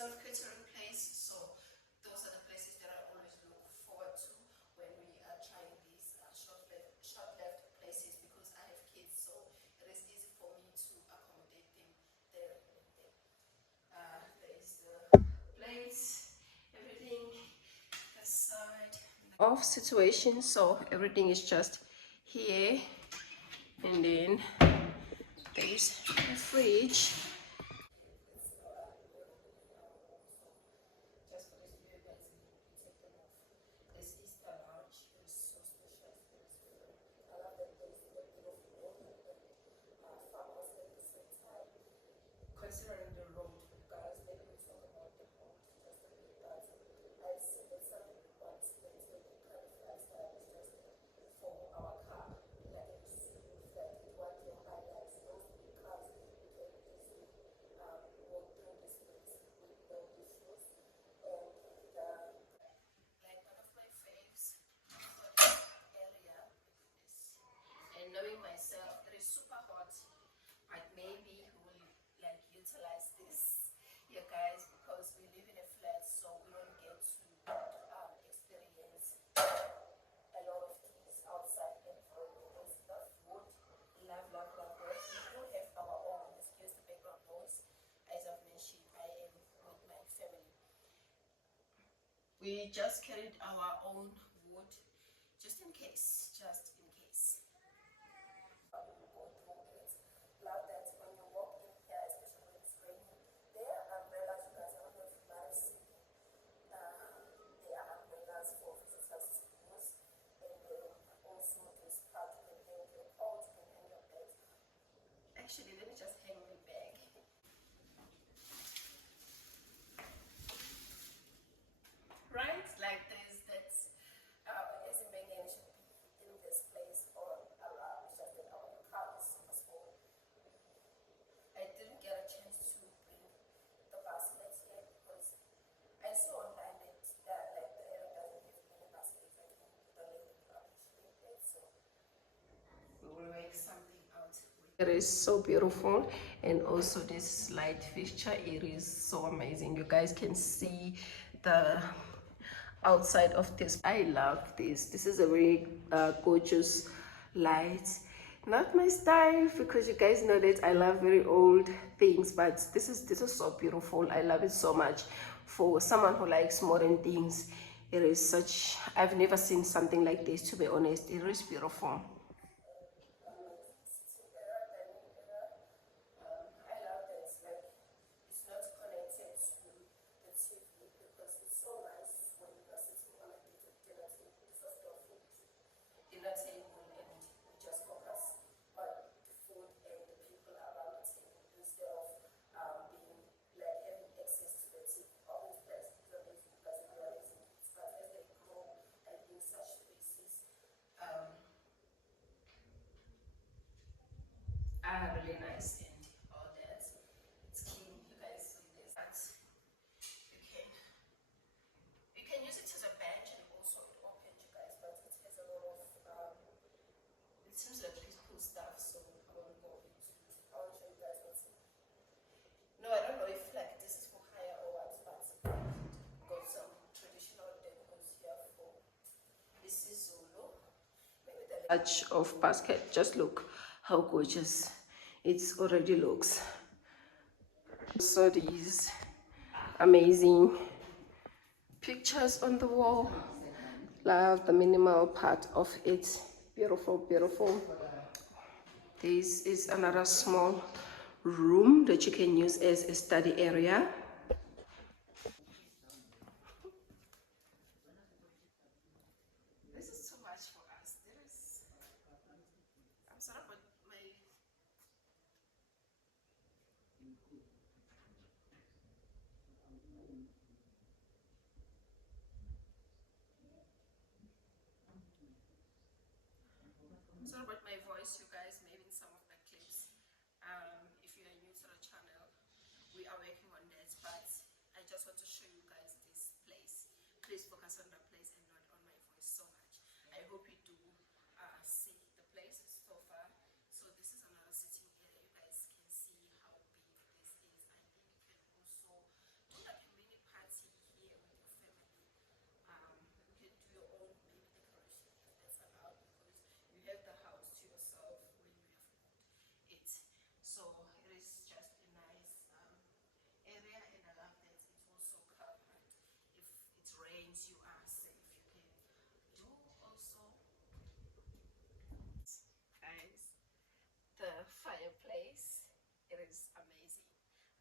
self-catering place. So those are the places that I always look forward to when we are trying these short-lived places, because I have kids, so it is easy for me to accommodate them there. There is the plates, everything aside. Off situation, so everything is just here, and then there's the fridge. Just for this video, guys, you take them off. This is the lounge. It is so spacious. It is really, I love that place. The beautiful road and the farmhouse at the same time. Considering the road, guys, maybe we talk about the road just a bit. But I see that some people want to maintain the kind of lifestyle is just for our car. Like you see that what your highlights, those big cars, you can easily walk through this place with no issues. And like one of my faves for this area is, and knowing myself, it is super hot, but maybe we will like utilize this, you guys, because we live in a flat, so we don't get to experience a lot of things outside environment. Love wood, love wood. We do have our own. Excuse the background noise. As I've mentioned, I am with my family. We just carried our own wood, just in case, just in case. Love that when you walk in here, especially when it's raining, there are umbrellas, you guys. I don't know if you might have seen them. There are umbrellas for visitors to use, and then also this part you can hang your coat, you can hang your bag. Actually, let me just hang my bag. Right? Like there's that, as a man should be in this place or around. It's just that our car is super small. I didn't get a chance to bring the baskets here because I saw online that like the area doesn't have many baskets. I think the lady will appreciate it, so we will make something out. It is so beautiful, and also this light fixture, it is so amazing. You guys can see the outside of this. I love this is a very gorgeous light. Not my style, because you guys know that I love very old things, but this is so beautiful. I love it so much. For someone who likes modern things, it is such, I've never seen something like this, to be honest. It is beautiful. I love that, like, it's not connected to the TV, because it's so nice when you are sitting on a dinner table. This was your food dinner table, and we just focus on the food and the people around the table, instead of being like having access to the TV. Always best is amazing, because everyone is in kids, but as they grow and in such spaces, are really nice, and all that. It's clean, you guys see this. But you can use it as a bench, and also it opens, you guys, but it has a lot of it seems like peaceful stuff, so I won't go into it. I will show you guys what's in. No, I don't know if like this is for hire or what, but got some traditional decors here for this is Zulu. Maybe the touch of basket. Just look how gorgeous it already looks. So these amazing pictures on the wall. Love the minimal part of it. Beautiful, beautiful. This is another small room that you can use as a study area. This is too much for us. I'm sorry, but my sorry about my voice, you guys. Maybe in some of the clips, if you are new to the channel, we are working on that, but I just want to show you guys this place. Please focus on the place and not on my voice so much. I hope you do see the place so far. So this is another sitting area. You guys can see how big this is. I think you can also do like a means you are safe. You can do also, guys, the fireplace. It is amazing.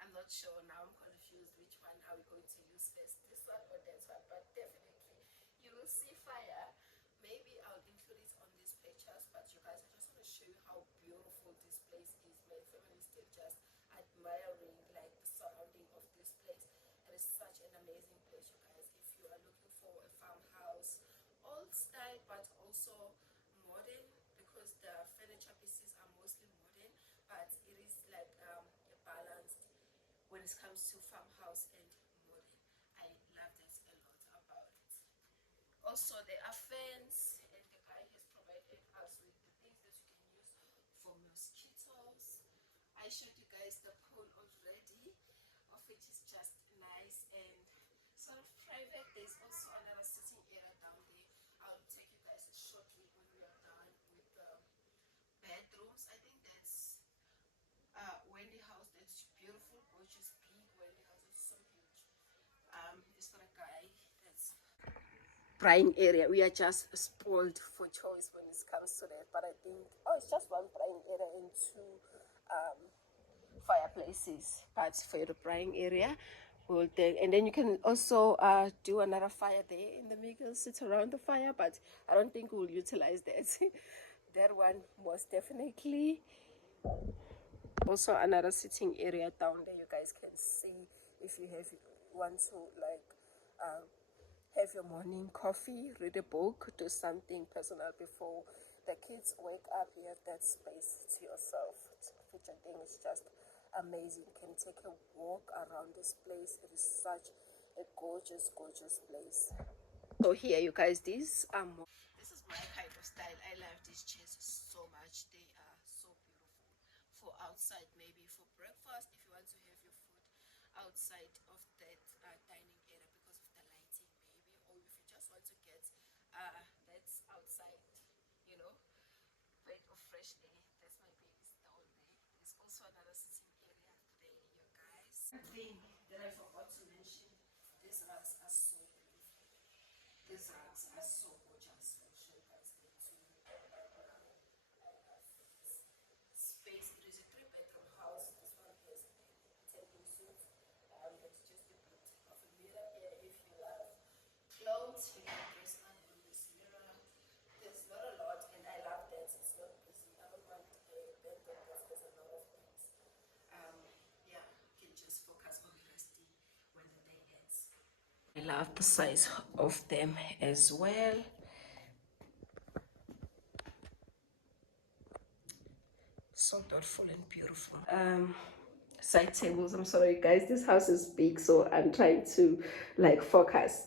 I'm not sure now. I'm confused which one are we going to use first, this one or that one, but definitely you will see fire. Maybe I'll include it on these pictures, but you guys, I just want to show you how beautiful this place is. My family is still just admiring like the surrounding of this place. It is such an amazing place, you guys. If you are looking for a farmhouse, old style but also modern, because the furniture pieces are mostly modern, but it is like a balanced when it comes to farmhouse and modern. I love that a lot about it. Also, there are fans, and the guy has provided us with the things that you can use for mosquitoes. I showed you guys the pool already, of which is just nice and sort of private. There's also another sitting area down there. I'll take you guys shortly when we are done with the bedrooms. I think that's Wendy house. That's beautiful, gorgeous, big Wendy house. It's so huge. It's for a guy that's prying area. We are just spoiled for choice when it comes to that. But I think, oh, it's just one prying area and two um, fireplaces. But for the prying area, we'll take, and then you can also do another fire there in the middle, sit around the fire. But I don't think we'll utilize that. That one most definitely. Also another sitting area down there. You guys can see if you have want to like. Have your morning coffee, read a book, do something personal before the kids wake up. You have that space to yourself, which I think is just amazing. You can take a walk around this place. It is such a gorgeous, gorgeous place. So here, you guys, this is my kind of style. I love these chairs so much. They are so beautiful for outside, maybe for breakfast if you want to have your food outside of that dining area because of the lighting, maybe, or if you just want to get that's outside, you know, breath of fresh air. That's my baby's down there. There's also another sitting area there, you guys. One thing that I forgot to mention, these rugs are so beautiful. These rugs are so gorgeous. I'll show you guys that too. I love this space. It is a three-bedroom house. This one has 10 suites. It's just a bit of a mirror here if you love clothes. You can dress on this mirror. There's not a lot, and I love that it's not busy. I don't want a bed that there's a lot of things. Yeah, you can just focus on resting when the day ends. I love the size of them as well. So thoughtful and beautiful. Side tables. I'm sorry, guys. This house is big, so I'm trying to like focus.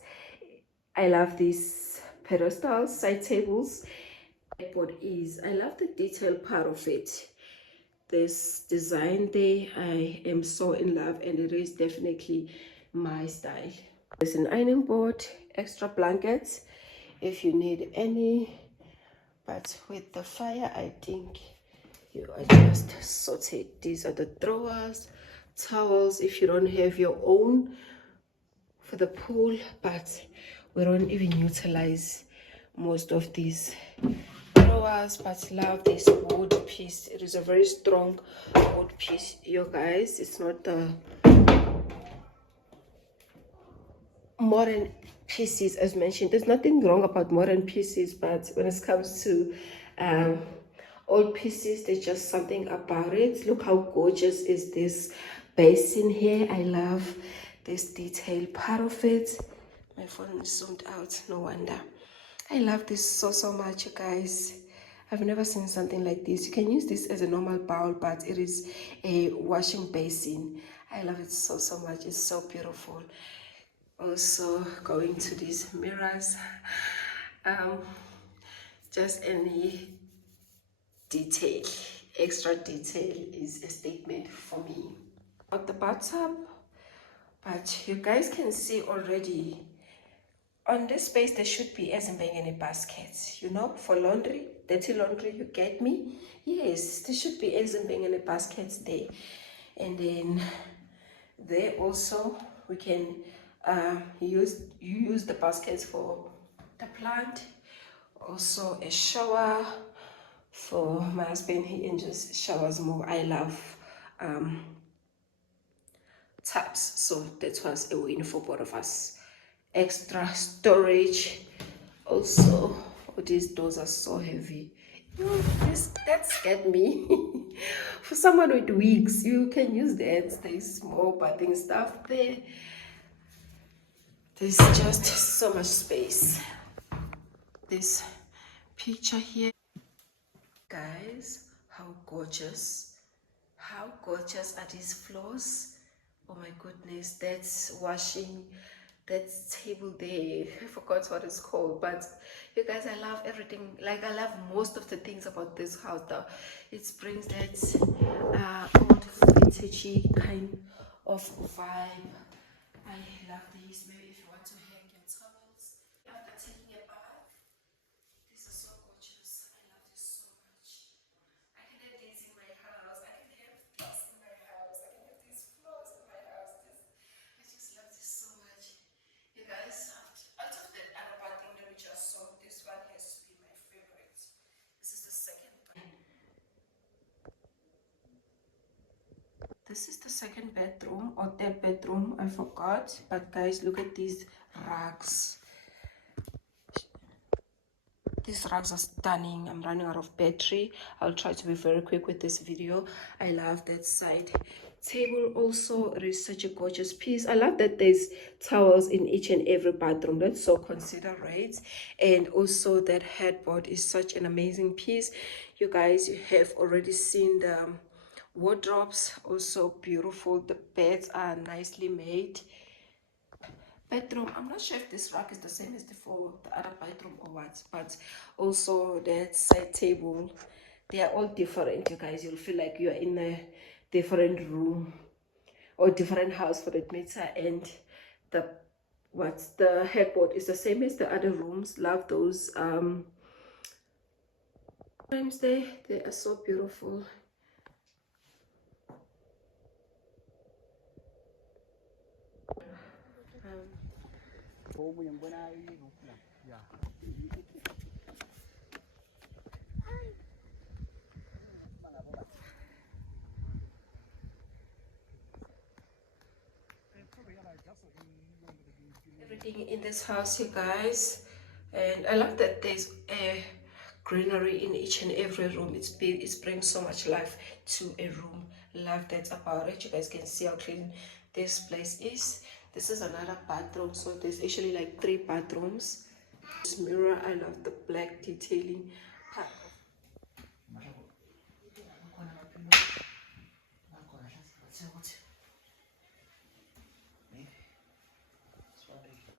I love these pedestals, side tables. What is? I love the detail part of it. This design there, I am so in love, and it is definitely my style. There's an ironing board, extra blankets if you need any. But with the fire, I think you adjust saute. These are the drawers, towels if you don't have your own for the pool, but we don't even utilize most of these drawers. But love this wood piece. It is a very strong wood piece, you guys. It's not the modern pieces as mentioned. There's nothing wrong about modern pieces, but when it comes to old pieces, there's just something about it. Look how gorgeous is this basin here. I love this detail part of it. My phone is zoomed out, no wonder. I love this so much, you guys. I've never seen something like this. You can use this as a normal bowl, but it is a washing basin. I love it so much. It's so beautiful. Also going to these mirrors, just any detail, extra detail is a statement for me. At the bathtub, but you guys can see already on this space there should be as in being any baskets, you know, for laundry, dirty laundry, you get me? Yes, there should be as in being any baskets there. And then there also we can You use the baskets for the plant. Also a shower for my husband. He enjoys showers more. I love taps, so that was a win for both of us. Extra storage. Also, oh, these doors are so heavy. That scared me. For someone with wigs, you can use that. There's small bathing stuff there. There's just so much space. This picture here, guys, how gorgeous are these floors. Oh my goodness, that's washing, that's table there. I forgot what it's called, but you guys, I love everything. Like, I love most of the things about this house though. It brings that old vintagey kind of vibe. I love these. Maybe if you want to hang your towels after taking a bath, this is so gorgeous. I love this so much. I can have these in my house. I can have this in my house. I can have these floors in my house. I just love this so much. You guys, out of the other bathroom that we just saw, this one has to be my favorite. This is the second one. This is the second bedroom or third bedroom, I forgot. But guys, look at these rugs. These rugs are stunning. I'm running out of battery. I'll try to be very quick with this video. I love that side table also. It is such a gorgeous piece. I love that there's towels in each and every bathroom. That's so considerate. And also that headboard is such an amazing piece. You guys have already seen the wardrobes, also beautiful. The beds are nicely made. Bedroom, I'm not sure if this rack is the same as the other bedroom or what, but also that side table, they are all different. You guys, you'll feel like you're in a different room or different house for that matter. And the headboard is the same as the other rooms. Love those frames there. They are so beautiful. Everything in this house, you guys, and I love that there's a greenery in each and every room. It brings so much life to a room. Love that about it. You guys can see how clean this place is. This is another bathroom, so there's actually like 3 bathrooms. This mirror, I love the black detailing.